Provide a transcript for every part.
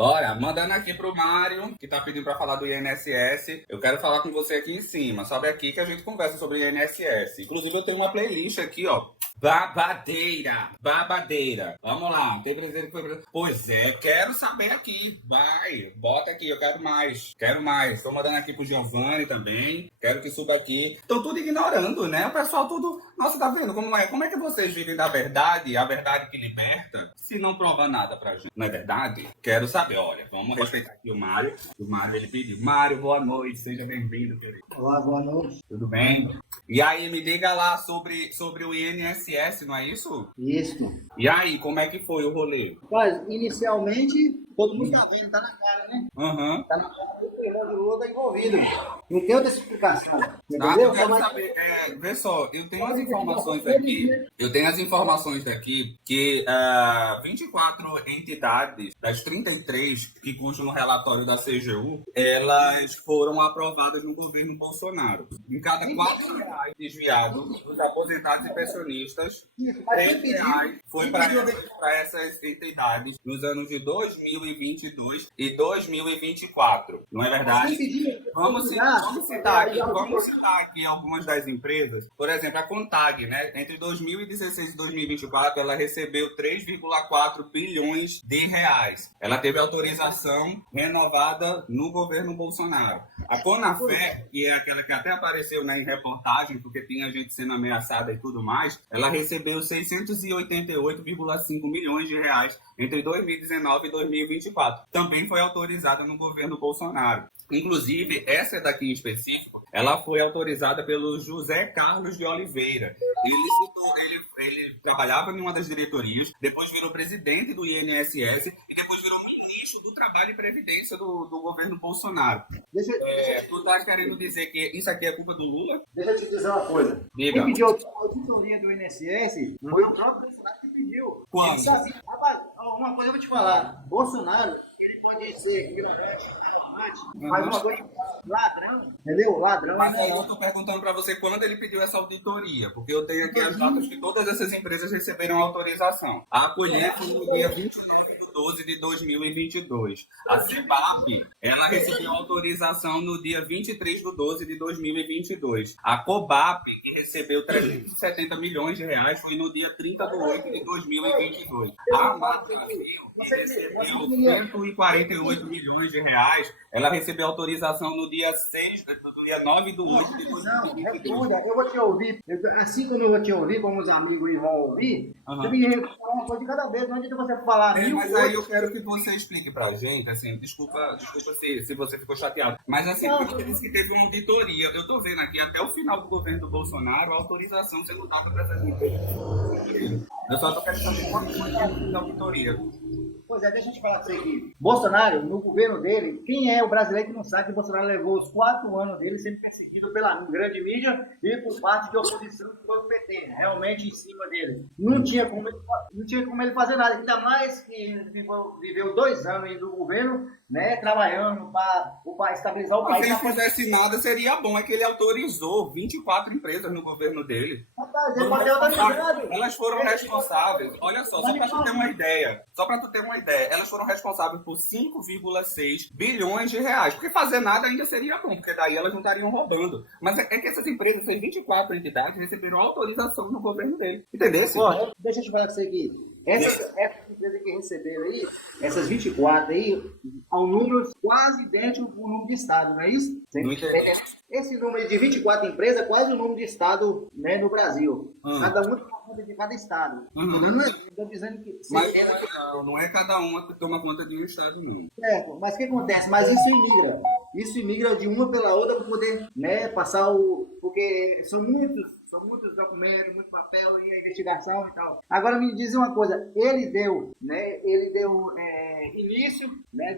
Bora, mandando aqui pro Mário, que tá pedindo pra falar do INSS. Eu quero falar com você aqui em cima. Sobe aqui que a gente conversa sobre o INSS. Inclusive, eu tenho uma playlist aqui, ó. Babadeira, babadeira. Vamos lá, tem brasileiro que foi brasileiro. Pois é, quero saber aqui. Vai, bota aqui, eu quero mais. Quero mais. Tô mandando aqui pro Giovanni também. Quero que suba aqui. Estão tudo ignorando, né? O pessoal tudo... Nossa, tá vendo como é? Como é que vocês vivem da verdade, a verdade que liberta, se não prova nada pra gente? Não é verdade? Quero saber, olha, vamos respeitar aqui o Mário. O Mário, ele pediu. Mário, boa noite, seja bem-vindo, querido. Olá, boa noite. Tudo bem? E aí, me diga lá sobre o INSS, não é isso? Isso. E aí, como é que foi o rolê? Mas, inicialmente, todo mundo tá vendo, tá na cara, né? Aham. Tá na cara que o irmão de Lula tá envolvido. Não tem outra explicação. Tá, Entendeu? eu quero saber, vê só, eu tenho as informações daqui que 24 entidades das 33 que constam no relatório da CGU, elas foram aprovadas no governo Bolsonaro. Em cada R$ 4 desviado dos aposentados e pensionistas, R$ 3 foi para essas entidades nos anos de 2022 e 2024. Não é verdade? Vamos citar aqui algumas das empresas. Por exemplo, a Contag, né? Entre 2016 e 2024, ela recebeu 3,4 bilhões de reais. Ela teve autorização renovada no governo Bolsonaro. A Conafé, que é aquela que até apareceu, né, em reportagem, porque tinha gente sendo ameaçada e tudo mais, ela recebeu 688,5 milhões de reais entre 2019 e 2024. Também foi autorizada no governo Bolsonaro. Inclusive, essa daqui em específico, ela foi autorizada pelo José Carlos de Oliveira. Ele trabalhava em uma das diretorias, depois virou presidente do INSS e depois virou ministro do Trabalho e Previdência do governo Bolsonaro. Tu tá querendo dizer que isso aqui é culpa do Lula? Deixa eu te dizer uma coisa. Diga. Quem pediu a auditoria do INSS foi o próprio Bolsonaro que pediu. Quando? Ele sabia. Rapaz, uma coisa eu vou te falar. Bolsonaro, ele pode ser ignorante, arrogante, mas uma coisa, ladrão, entendeu? Ladrão. Mas aí eu tô perguntando para você quando ele pediu essa auditoria, porque eu tenho aqui as datas que todas essas empresas receberam autorização. A Acolher foi no dia 29 de 12 de 2022. A CEBAP, ela recebeu autorização no dia 23 de 12 de 2022. A COBAP, que recebeu 370 milhões de reais, foi no dia 30 de 8 de 2022. A Matrasil, que recebeu 148 milhões de reais, ela recebeu autorização no dia 9 de 8 de 2022. Não, eu vou te ouvir. Assim como eu vou te ouvir, como os amigos vão ouvir, você me falar uma coisa de cada vez. Não adianta você falar mas aí eu quero que você explique pra gente, assim, desculpa se você ficou chateado, mas assim, porque disse que teve uma auditoria. Eu tô vendo aqui, até o final do governo do Bolsonaro, a autorização sendo dada para essas empresas. Eu só tô querendo saber quanto foi a auditoria. Pois é, deixa eu te falar com você aqui. Bolsonaro, no governo dele, quem é o brasileiro que não sabe que Bolsonaro levou os 4 anos dele sendo perseguido pela grande mídia e por parte de oposição que foi o PT, realmente em cima dele. Não tinha como ele fazer nada, ainda mais que ele viveu 2 anos no governo, né, trabalhando para estabilizar o país. Se ele fizesse nada, seria bom. É que ele autorizou 24 empresas no governo dele. Elas foram responsáveis. Olha só pra tu ter uma ideia. Elas foram responsáveis por 5,6 bilhões de reais. Porque fazer nada ainda seria bom, porque daí elas não estariam roubando. Mas é que essas empresas, essas 24 entidades, receberam autorização no governo dele. Entendeu? Deixa eu te falar com você aqui. Essas empresas que receberam aí, essas 24 aí, há um número quase idêntico ao número de estado, não é isso? Esse número de 24 empresas é quase o número de estado, né, no Brasil. Cada uma toma conta de cada estado. Estou dizendo que... Mas não é cada uma que toma conta de um estado, não. Certo, mas o que acontece? Mas isso imigra de uma pela outra para poder, né, passar porque são muitos documentos, muito papel e a investigação e tal. Agora me diz uma coisa, ele deu início, né,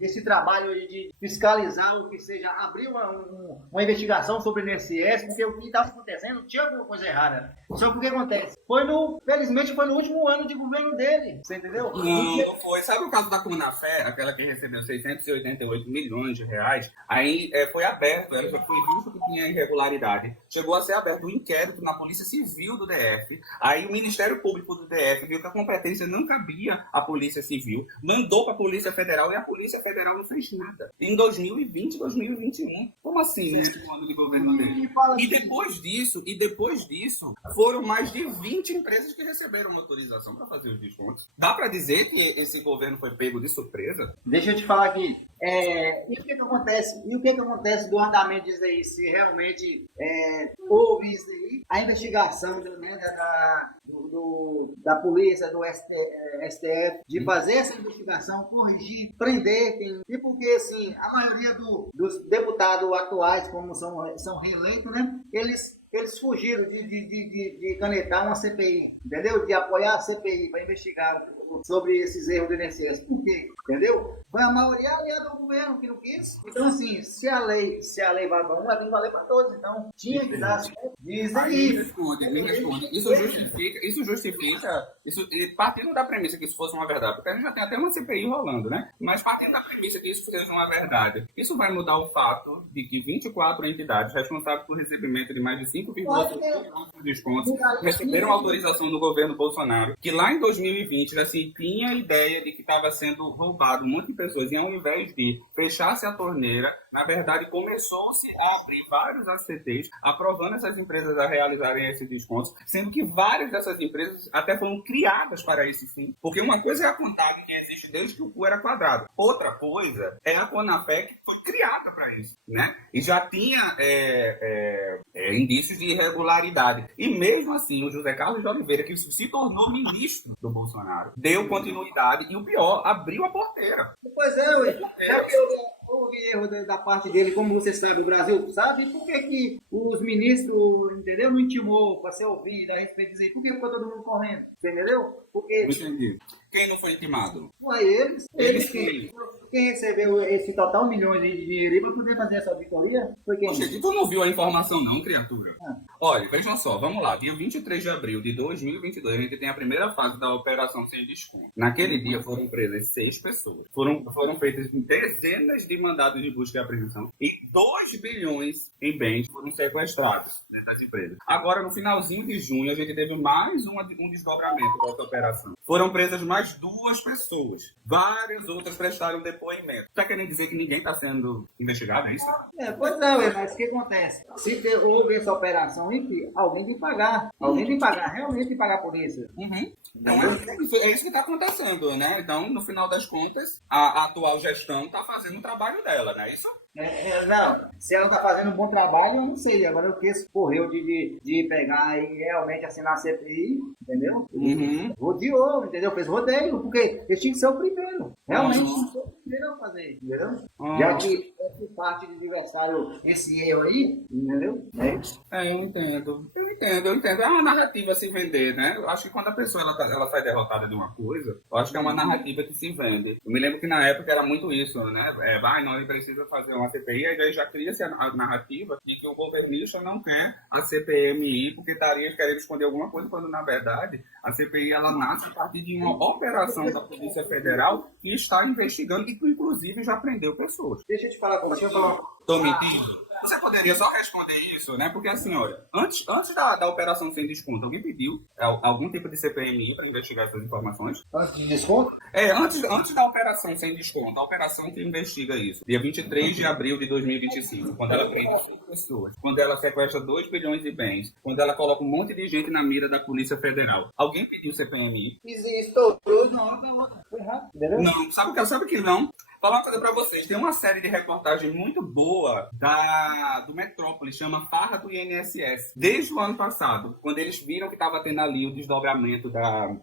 desse trabalho de fiscalizar o que seja, abrir uma investigação sobre o INSS, porque o que estava acontecendo tinha alguma coisa errada. Só que o que acontece? Felizmente foi no último ano de governo dele, você entendeu? Não foi. Sabe o caso da Conafé, aquela que recebeu 688 milhões de reais? Aí foi aberto, ela já foi visto que tinha irregularidade. ilegalidade. Chegou a ser aberto um inquérito na Polícia Civil do DF. Aí o Ministério Público do DF viu que a competência não cabia à Polícia Civil, mandou para a Polícia Federal e a Polícia Federal não fez nada. Em 2020, 2021. Como assim, nesse ano de governo dele? E depois disso, foram mais de 20 empresas que receberam autorização para fazer os descontos. Dá para dizer que esse governo foi pego de surpresa? Deixa eu te falar aqui. E o que acontece? E o que acontece do andamento disso aí? Se realmente houve isso aí, a investigação da polícia, do STF, de fazer essa investigação, corrigir, prender quem. E porque assim, a maioria dos deputados atuais, como são reeleitos, né? Eles fugiram de canetar uma CPI, entendeu? De apoiar a CPI para investigar sobre esses erros do INSS. Por quê? Entendeu? Foi a maioria aliada ao governo que não quis. Então, assim, se a lei vai para um, ela tem que valer para todos. Então, tinha que dar certo. Diz aí. Me responde. Isso justifica, partindo da premissa que isso fosse uma verdade, porque a gente já tem até uma CPI rolando, né? Mas partindo da premissa que isso seja uma verdade, isso vai mudar o fato de que 24 entidades responsáveis por recebimento de mais de 5,8 bilhões de descontos receberam autorização do governo Bolsonaro, que lá em 2020 já se tinha a ideia de que estava sendo roubado um monte de pessoas, e ao invés de fechar-se a torneira, na verdade começou-se a abrir vários ACTs, aprovando essas empresas a realizarem esses descontos, sendo que várias dessas empresas até foram criadas para esse fim. Porque uma coisa é a Contab, que existe desde que o cu era quadrado. Outra coisa é a Conafec, que foi criada para isso, né? E já tinha indícios de irregularidade. E mesmo assim, o José Carlos de Oliveira, que se tornou ministro do Bolsonaro, deu continuidade e, o pior, abriu a porteira. Pois é, ué. Houve erro da parte dele, como você sabe, o Brasil sabe, por que os ministros, entendeu, não intimou para ser ouvido a respeito disso aí? Por que ficou todo mundo correndo? Entendeu? Porque... Não entendi. Quem não foi intimado? Foi eles. Quem recebeu esse total milhões de dinheiro para poder fazer essa auditoria foi quem? Poxa, tu não viu a informação não, criatura? Olha, vejam só, vamos lá. Dia 23 de abril de 2022, a gente tem a primeira fase da operação sem desconto. Naquele dia foram presas 6 pessoas. Foram feitas dezenas de mandados de busca e apreensão e 2 bilhões em bens foram sequestrados dessas empresas. Agora, no finalzinho de junho, a gente teve mais um desdobramento dessa operação. Foram presas mais 2 pessoas. Várias outras prestaram depoimento. Tá querendo dizer que ninguém está sendo investigado, é isso? Pois não, mas o que acontece? Se houve essa operação aí, alguém tem que pagar. Alguém tem que pagar, realmente tem que pagar por isso. Então, é isso que está acontecendo, né? Então, no final das contas, a atual gestão está fazendo o trabalho dela, não é isso? Não, se ela está fazendo um bom trabalho, eu não sei. Agora o que correu de pegar e realmente assinar a CPI, entendeu? Rodeou, entendeu? Fez rodeio, porque eles tinham que ser o primeiro. Realmente tinha que ser o primeiro a fazer, entendeu? Já que essa parte de adversário, esse erro aí, entendeu? É isso. Eu entendo. É uma narrativa a se vender, né? Eu acho que quando a pessoa ela sai derrotada de uma coisa, eu acho que é uma narrativa que se vende. Eu me lembro que na época era muito isso, né? Não, ele precisa fazer uma CPI, aí já cria-se a narrativa de que o governista não quer a CPMI porque estaria querendo esconder alguma coisa, quando na verdade a CPI ela nasce a partir de uma operação da Polícia Federal que está investigando e que inclusive já prendeu pessoas. Deixa eu te falar, Tô mentindo? Você poderia só responder isso, né? Porque assim, olha, antes da operação sem desconto, alguém pediu algum tipo de CPMI para investigar essas informações? Antes de desconto? Antes da operação sem desconto, a operação que investiga isso, dia 23 de abril de 2025, quando ela prende 5 pessoas, quando ela sequestra 2 bilhões de bens, quando ela coloca um monte de gente na mira da Polícia Federal. Alguém pediu CPMI? Existe, não, foi errado, entendeu? Não, sabe que não? Falar uma coisa pra vocês, tem uma série de reportagens muito boa do Metrópole, chama Farra do INSS. Desde o ano passado, quando eles viram que estava tendo ali o desdobramento da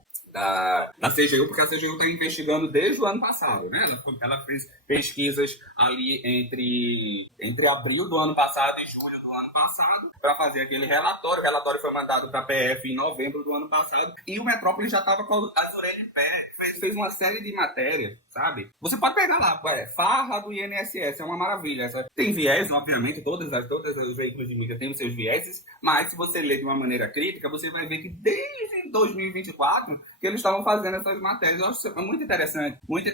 CGU, porque a CGU está investigando desde o ano passado, né? Ela fez pesquisas ali entre abril do ano passado e julho do ano passado para fazer aquele relatório. O relatório foi mandado para a PF em novembro do ano passado e o Metrópole já estava com as orelhas em pé, fez uma série de matérias, sabe? Você pode pegar lá, farra do INSS, é uma maravilha. Tem viés, obviamente, todos os veículos de mídia têm os seus vieses, mas se você ler de uma maneira crítica, você vai ver que desde 2024 que eles estavam fazendo essas matérias. Eu acho muito interessante, porque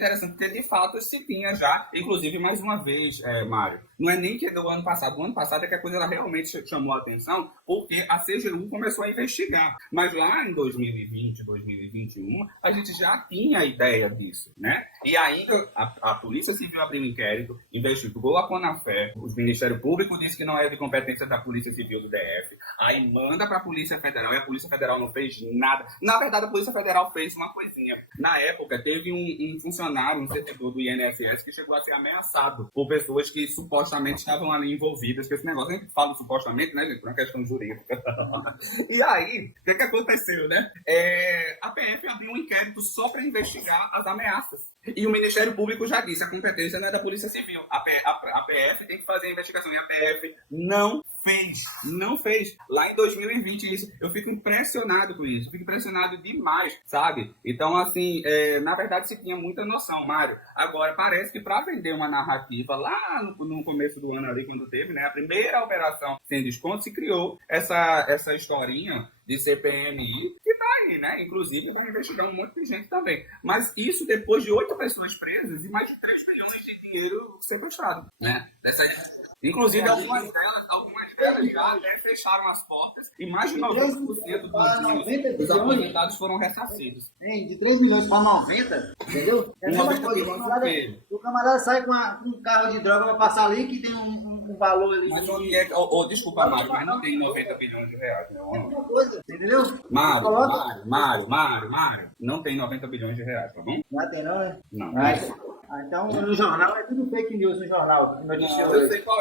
de fato se tinha já, inclusive mais uma vez, Mário, não é nem que do ano passado é que a coisa ela realmente chamou a atenção, porque a CGU começou a investigar, mas lá em 2020, 2021, a gente já tinha a ideia disso, né? E ainda a Polícia Civil abriu um inquérito, investigou a Conafé, o Ministério Público disse que não é de competência da Polícia Civil do DF, aí manda para a Polícia Federal e a Polícia Federal não fez nada. Na verdade, a Polícia Federal fez uma coisinha. Na época, teve um funcionário, um servidor do INSS que chegou a ser ameaçado por pessoas que supostamente estavam ali envolvidas com esse negócio. A gente fala supostamente, né, gente, por uma questão jurídica. E aí, o que aconteceu, né? A PF abriu um inquérito só para investigar as ameaças. E o Ministério Público já disse, a competência não é da Polícia Civil. A PF tem que fazer a investigação. E a PF não fez. Lá em 2020, isso. Eu fico impressionado com isso. Fico impressionado demais, sabe? Então, assim, na verdade, se tinha muita noção, Mário. Agora, parece que para vender uma narrativa, lá no começo do ano ali, quando teve, né, a primeira operação sem desconto, se criou essa historinha de CPMI, que tá aí, né? Inclusive, vai investigar um monte de gente também. Mas isso depois de 8 pessoas presas e mais de 3 bilhões de dinheiro sequestrado, né? Inclusive, algumas delas já até fecharam as portas e mais de 90% dos aposentados foram ressarcidos. De 3 milhões para 90, entendeu? É a mesma coisa. O camarada sai com um carro de droga para passar ali que tem um valor ali. Mas onde é que... desculpa, Mário, mas não tem 90 bilhões de reais, não. É uma coisa, entendeu? Mário, não tem 90 bilhões de reais, tá bom? Não tem não, né? Não. Então, no jornal, é tudo fake news no jornal.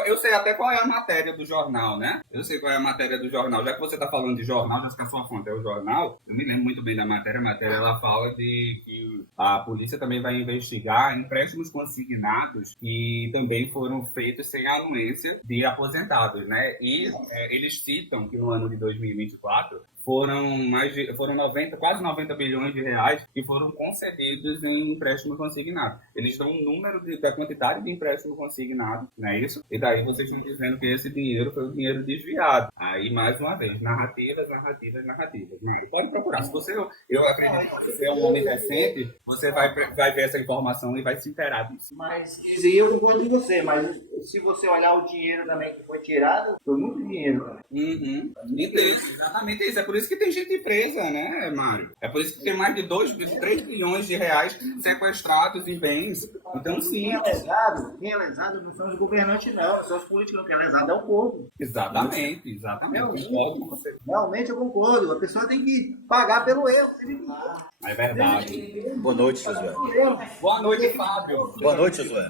Eu sei até qual é a matéria do jornal, né? Eu sei qual é a matéria do jornal. Já que você está falando de jornal, já que a sua fonte é o jornal, eu me lembro muito bem da matéria. A matéria, ela fala de que a polícia também vai investigar empréstimos consignados que também foram feitos sem a anuência de aposentados, né? E eles citam que no ano de 2024 foram quase 90 bilhões de reais que foram concedidos em empréstimo consignado. Eles dão um número da quantidade de empréstimo consignado, não é isso? E daí vocês estão dizendo que esse dinheiro foi o dinheiro desviado. Aí, mais uma vez, narrativas. Mano, pode procurar. Eu acredito que você é um homem decente, você vai ver essa informação e vai se inteirar disso. Mas, eu concordo com você, mas se você olhar o dinheiro também que foi tirado, foi muito dinheiro, cara. Exatamente isso. É por isso que tem gente presa, né, Mário? É por isso que tem mais de 3 bilhões de reais sequestrados em bens. Então, sim. Quem é lesado não são os governantes, não. São os políticos, não. Quem é lesado é o povo. Exatamente. Concordo com você. Realmente eu concordo. A pessoa tem que pagar pelo erro. É verdade. Boa noite, Josué. Boa noite, Fábio. Boa noite, Josué.